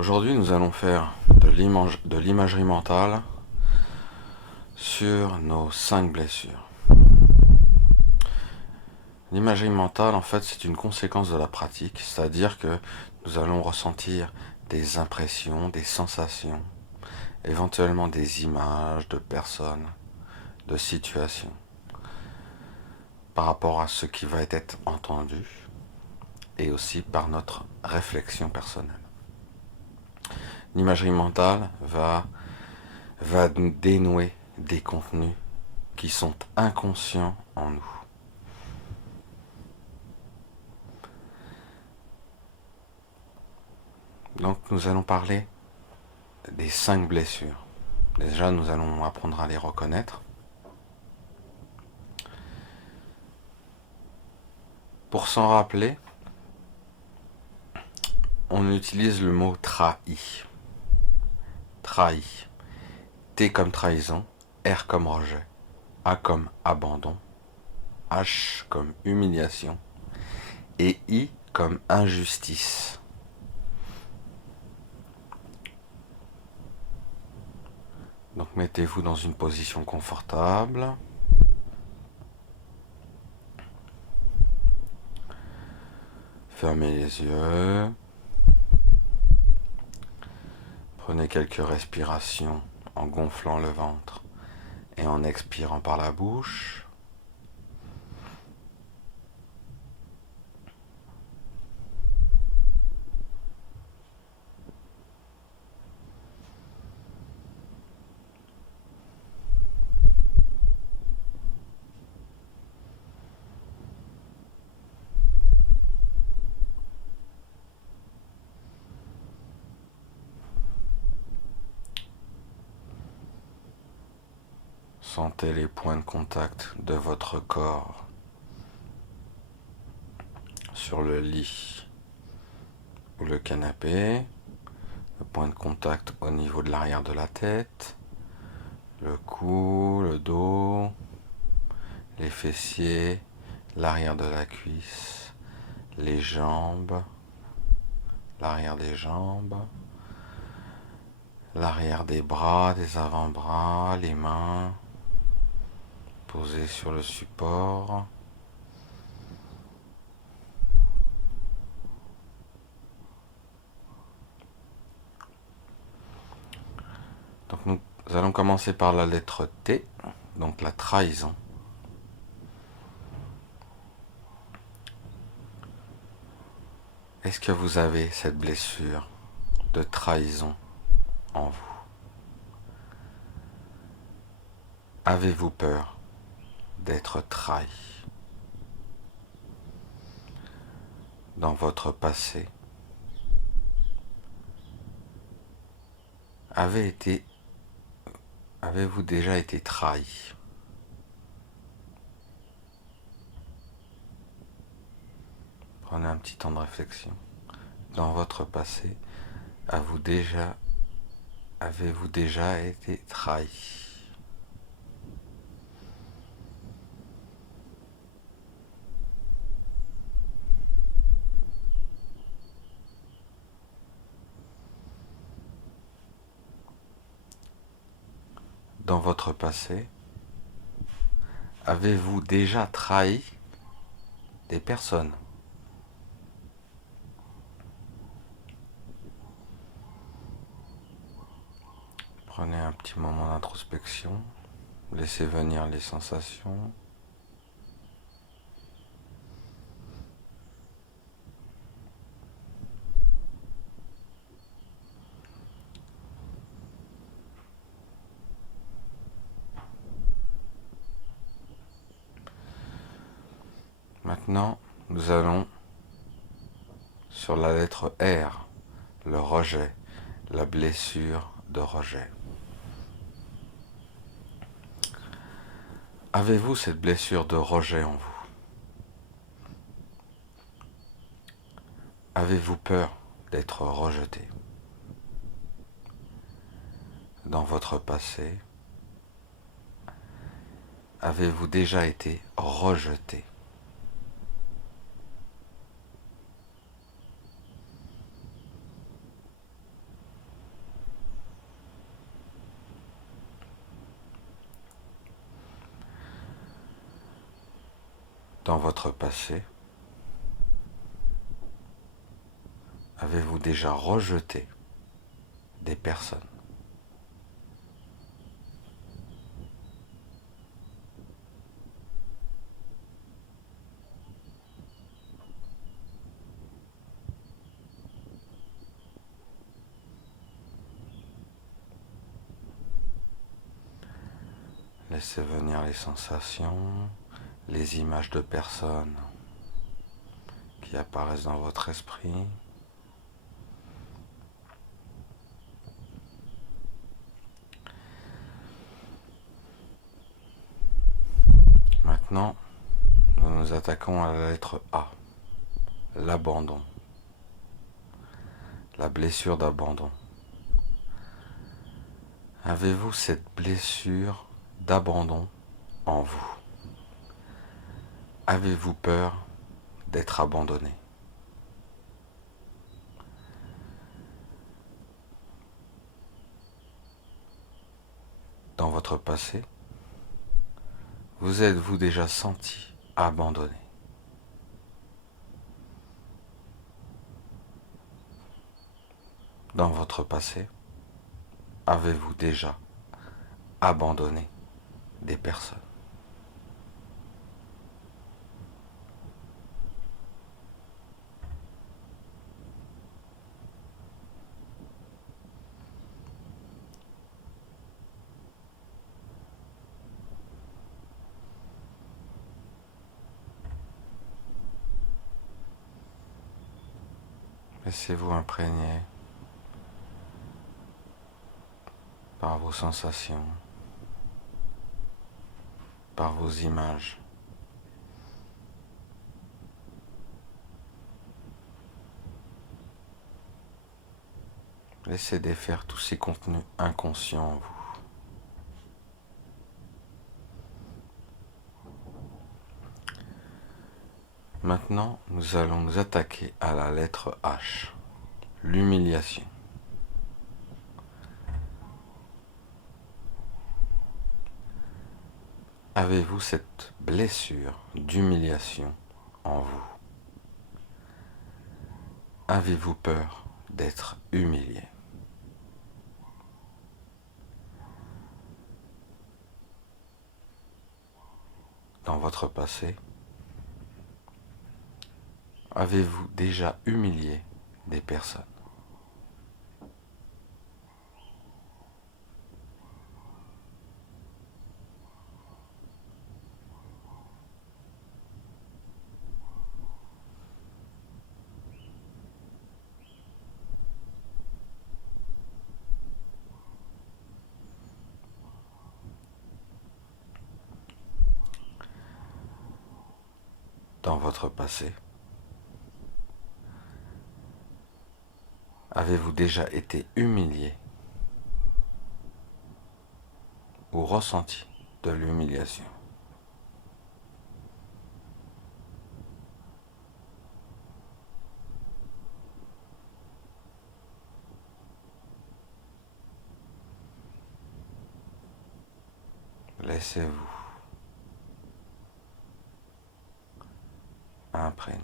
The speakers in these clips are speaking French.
Aujourd'hui, nous allons faire de l'imagerie mentale sur nos 5 blessures. L'imagerie mentale, en fait, c'est une conséquence de la pratique, c'est-à-dire que nous allons ressentir des impressions, des sensations, éventuellement des images de personnes, de situations, par rapport à ce qui va être entendu et aussi par notre réflexion personnelle. L'imagerie mentale va dénouer des contenus qui sont inconscients en nous. Donc nous allons parler des 5 blessures. Déjà, nous allons apprendre à les reconnaître. Pour s'en rappeler, on utilise le mot trahi. Trahi. T comme trahison, R comme rejet, A comme abandon, H comme humiliation et I comme injustice. Donc mettez-vous dans une position confortable. Fermez les yeux. Prenez quelques respirations en gonflant le ventre et en expirant par la bouche. Sentez les points de contact de votre corps sur le lit ou le canapé, le point de contact au niveau de l'arrière de la tête, le cou, le dos, les fessiers, l'arrière de la cuisse, les jambes, l'arrière des jambes, l'arrière des bras, des avant-bras, les mains posées sur le support. Donc nous allons commencer par la lettre T, donc la trahison. Est-ce que vous avez cette blessure de trahison en vous? Avez-vous peur d'être trahi? Dans votre passé, avez-vous déjà été trahi? Prenez un petit temps de réflexion. Dans votre passé, avez-vous déjà été trahi? Dans votre passé, avez-vous déjà trahi des personnes? Prenez un petit moment d'introspection, laissez venir les sensations. Maintenant, nous allons sur la lettre R, le rejet, la blessure de rejet. Avez-vous cette blessure de rejet en vous? Avez-vous peur d'être rejeté? Dans votre passé, avez-vous déjà été rejeté? Dans votre passé, avez-vous déjà rejeté des personnes? Laissez venir les sensations, les images de personnes qui apparaissent dans votre esprit. Maintenant, nous nous attaquons à la lettre A, l'abandon, la blessure d'abandon. Avez-vous cette blessure d'abandon en vous? Avez-vous peur d'être abandonné? Dans votre passé, vous êtes-vous déjà senti abandonné? Dans votre passé, avez-vous déjà abandonné des personnes? Laissez-vous imprégner par vos sensations, par vos images. Laissez défaire tous ces contenus inconscients en vous. Maintenant, nous allons nous attaquer à la lettre H, l'humiliation. Avez-vous cette blessure d'humiliation en vous? Avez-vous peur d'être humilié? Dans votre passé, avez-vous déjà humilié des personnes? Dans votre passé, avez-vous déjà été humilié ou ressenti de l'humiliation? Laissez-vous imprégner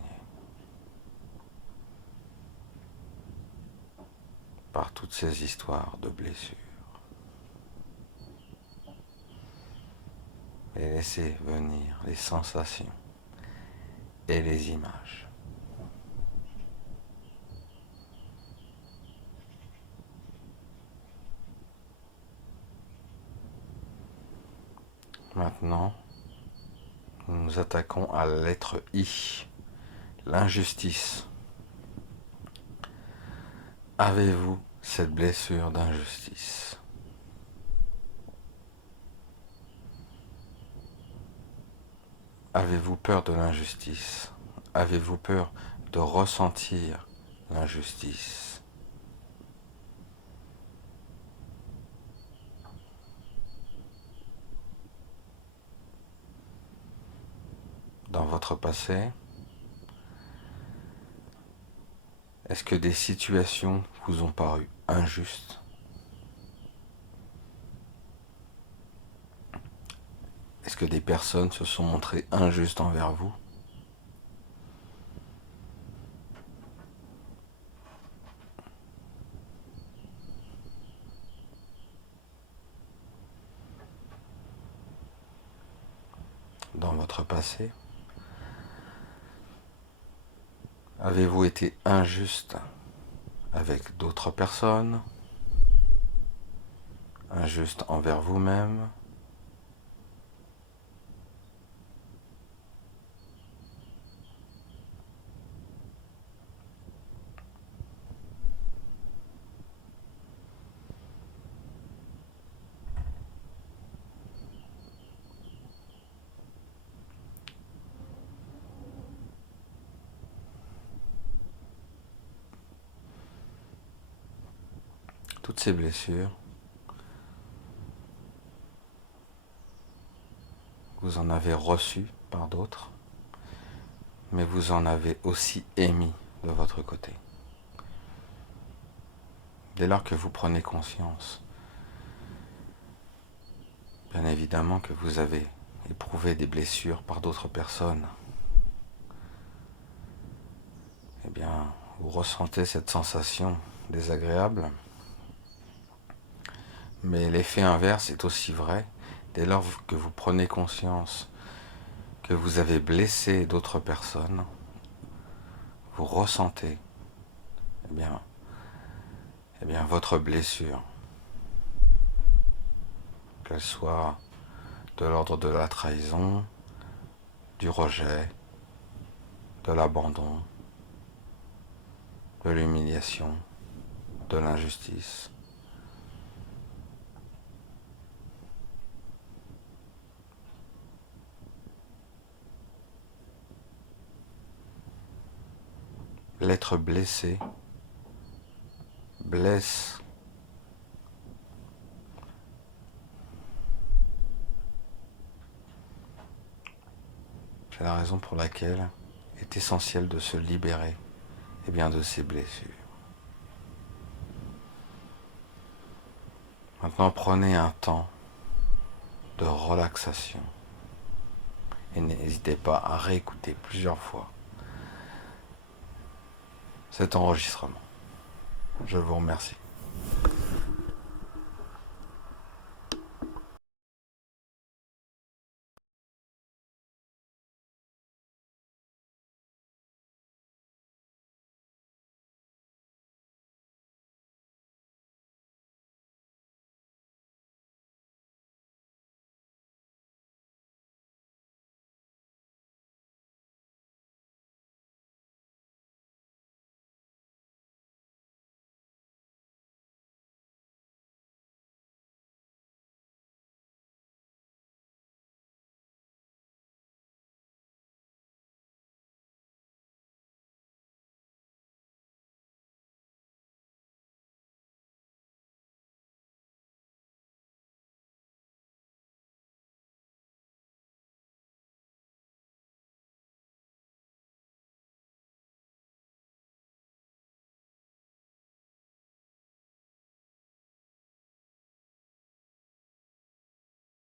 par toutes ces histoires de blessures et laissez venir les sensations et les images. Maintenant, nous nous attaquons à la lettre I, l'injustice. Avez-vous cette blessure d'injustice? Avez-vous peur de l'injustice? Avez-vous peur de ressentir l'injustice? Dans votre passé, est-ce que des situations vous ont paru injustes? Est-ce que des personnes se sont montrées injustes envers vous? votre passé? Avez-vous été injuste avec d'autres personnes? Injuste envers vous-même? Toutes ces blessures, vous en avez reçu par d'autres, mais vous en avez aussi émis de votre côté. Dès lors que vous prenez conscience, bien évidemment que vous avez éprouvé des blessures par d'autres personnes, eh bien, vous ressentez cette sensation désagréable, mais l'effet inverse est aussi vrai. Dès lors que vous prenez conscience que vous avez blessé d'autres personnes, vous ressentez votre blessure, qu'elle soit de l'ordre de la trahison, du rejet, de l'abandon, de l'humiliation, de l'injustice. L'être blessé blesse. C'est la raison pour laquelle il est essentiel de se libérer de ces blessures. Maintenant, prenez un temps de relaxation et n'hésitez pas à réécouter plusieurs fois cet enregistrement. Je vous remercie.